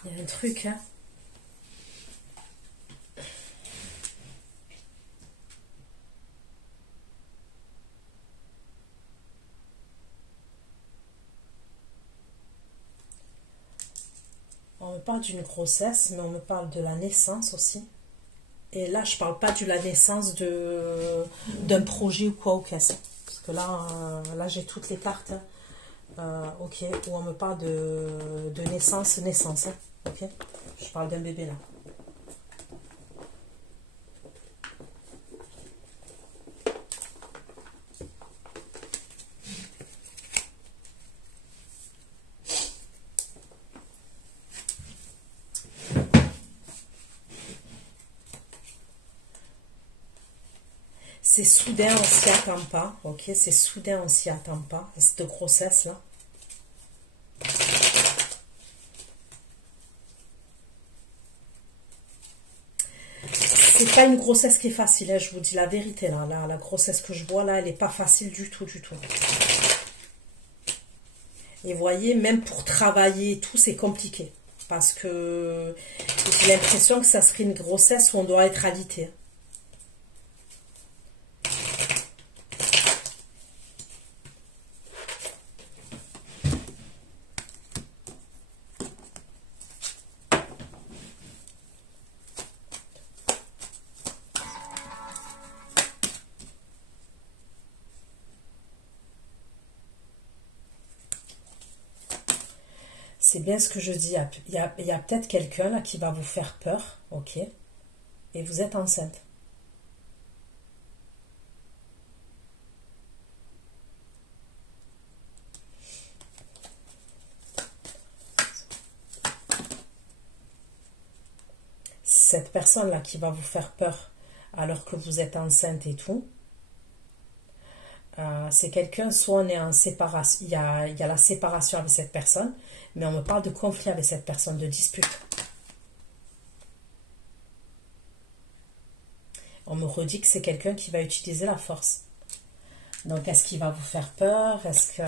Il y a un truc, hein. On me parle d'une grossesse, mais on me parle de la naissance aussi. Et là, je parle pas de la naissance d'un projet ou quoi, ok. Parce que là j'ai toutes les cartes. Ok, où on me parle de naissance, hein, ok. Je parle d'un bébé là. C'est soudain, on s'y attend pas, ok. C'est soudain, on s'y attend pas, cette grossesse là. C'est pas une grossesse qui est facile, hein, je vous dis la vérité là. La grossesse que je vois là, elle n'est pas facile du tout, du tout. Et voyez, même pour travailler et tout, c'est compliqué. Parce que j'ai l'impression que ça serait une grossesse où on doit être alité. C'est bien ce que je dis. Il y a peut-être quelqu'un là qui va vous faire peur, ok? Et vous êtes enceinte. Cette personne-là qui va vous faire peur alors que vous êtes enceinte et tout, c'est quelqu'un, soit on est en séparation, il y a la séparation avec cette personne, mais on me parle de conflit avec cette personne, de dispute. On me redit que c'est quelqu'un qui va utiliser la force. Donc, est-ce qu'il va vous faire peur? Est-ce que...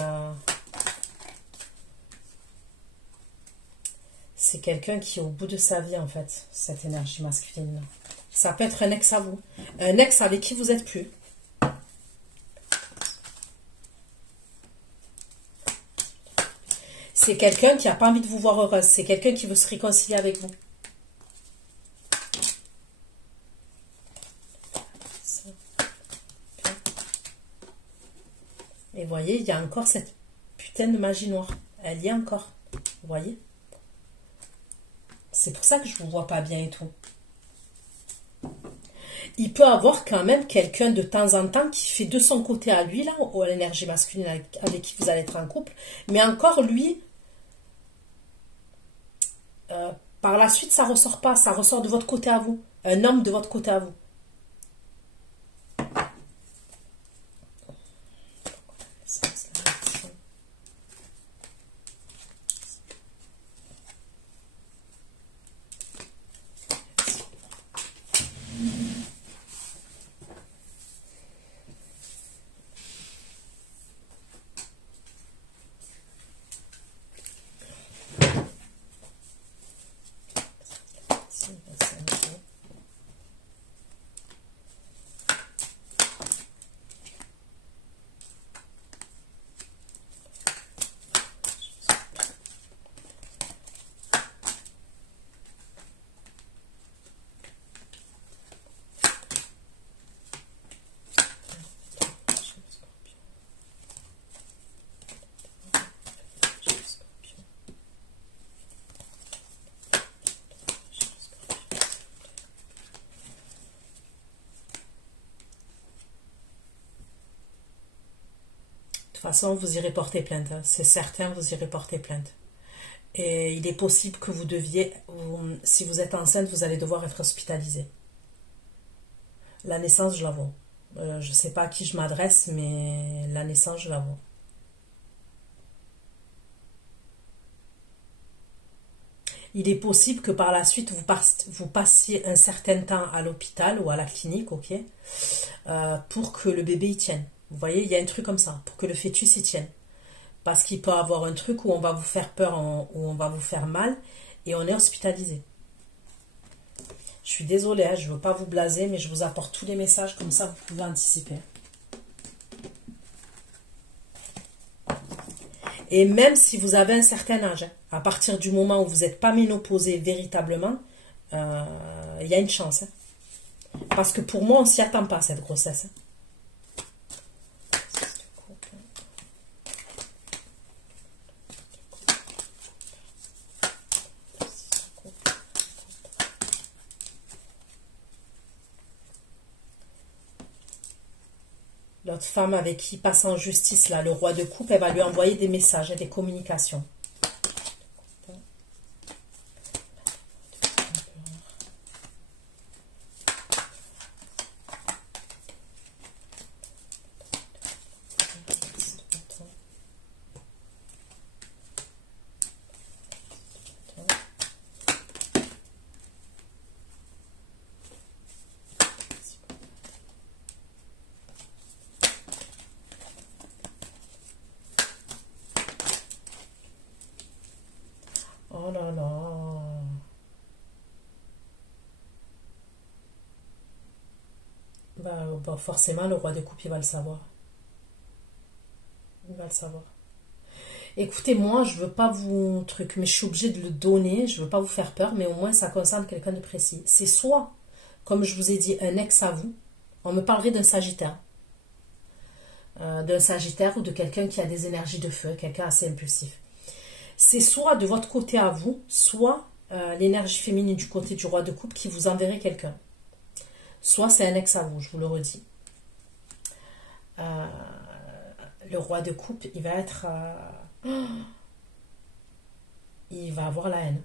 C'est quelqu'un qui est au bout de sa vie, en fait, cette énergie masculine. Ça peut être un ex à vous. Un ex avec qui vous n'êtes plus. C'est quelqu'un qui n'a pas envie de vous voir heureuse. C'est quelqu'un qui veut se réconcilier avec vous. Et vous voyez, il y a encore cette putain de magie noire. Elle y est encore. Vous voyez? C'est pour ça que je ne vous vois pas bien et tout. Il peut avoir quand même quelqu'un de temps en temps qui fait de son côté à lui, là, ou à l'énergie masculine avec qui vous allez être en couple. Mais encore, lui, par la suite, ça ressort pas. Ça ressort de votre côté à vous. Un homme de votre côté à vous. De toute façon, vous irez porter plainte. C'est certain, vous irez porter plainte. Et il est possible que vous deviez, si vous êtes enceinte, vous allez devoir être hospitalisé. La naissance, je la vois. Je ne sais pas à qui je m'adresse, mais la naissance, je la vois. Il est possible que par la suite, vous passiez un certain temps à l'hôpital ou à la clinique, ok, pour que le bébé y tienne. Vous voyez, il y a un truc comme ça, pour que le fœtus y tienne. Parce qu'il peut avoir un truc où on va vous faire peur, où on va vous faire mal, et on est hospitalisé. Je suis désolée, hein, je ne veux pas vous blaser, mais je vous apporte tous les messages, comme ça vous pouvez anticiper. Et même si vous avez un certain âge, à partir du moment où vous n'êtes pas ménopausé véritablement, il y a une chance. Hein. Parce que pour moi, on ne s'y attend pas à cette grossesse. Hein. L'autre femme avec qui il passe en justice, là, le roi de coupe, elle va lui envoyer des messages et des communications. Oh là là. Bah, forcément, le roi de coupe, il va le savoir. Il va le savoir. Écoutez, moi, je veux pas vous truc, mais je suis obligée de le donner. Je veux pas vous faire peur, mais au moins, ça concerne quelqu'un de précis. C'est soit, comme je vous ai dit, un ex à vous. On me parlerait d'un sagittaire. D'un sagittaire ou de quelqu'un qui a des énergies de feu, quelqu'un assez impulsif. C'est soit de votre côté à vous, soit l'énergie féminine du côté du roi de coupe qui vous enverrait quelqu'un. Soit c'est un ex à vous, je vous le redis. Le roi de coupe, il va être... il va avoir la haine.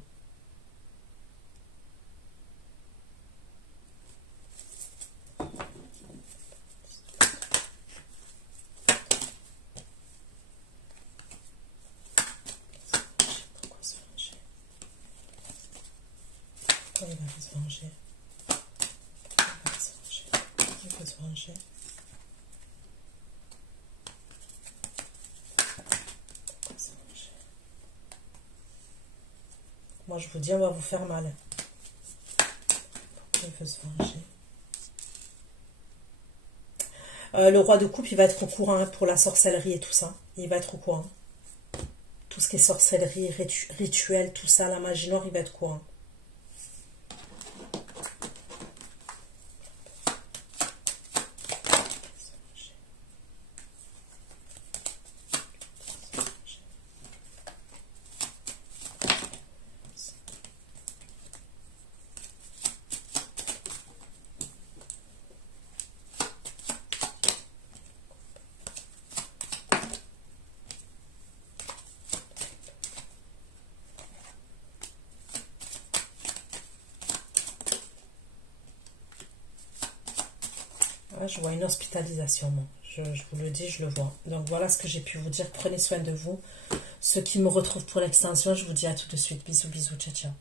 Pourquoi il va se venger? Il va se venger. Il va se venger. Pourquoi se venger? Moi, je vous dis, on va vous faire mal. Pourquoi il veut se venger? Le roi de coupe, il va être au courant pour la sorcellerie et tout ça. Il va être au courant. Tout ce qui est sorcellerie, rituel, tout ça, la magie noire, il va être au courant. Ah, je vois une hospitalisation, moi. Je vous le dis, je le vois. Donc voilà ce que j'ai pu vous dire. Prenez soin de vous. Ceux qui me retrouvent pour l'extension, je vous dis à tout de suite. Bisous, bisous, ciao, ciao.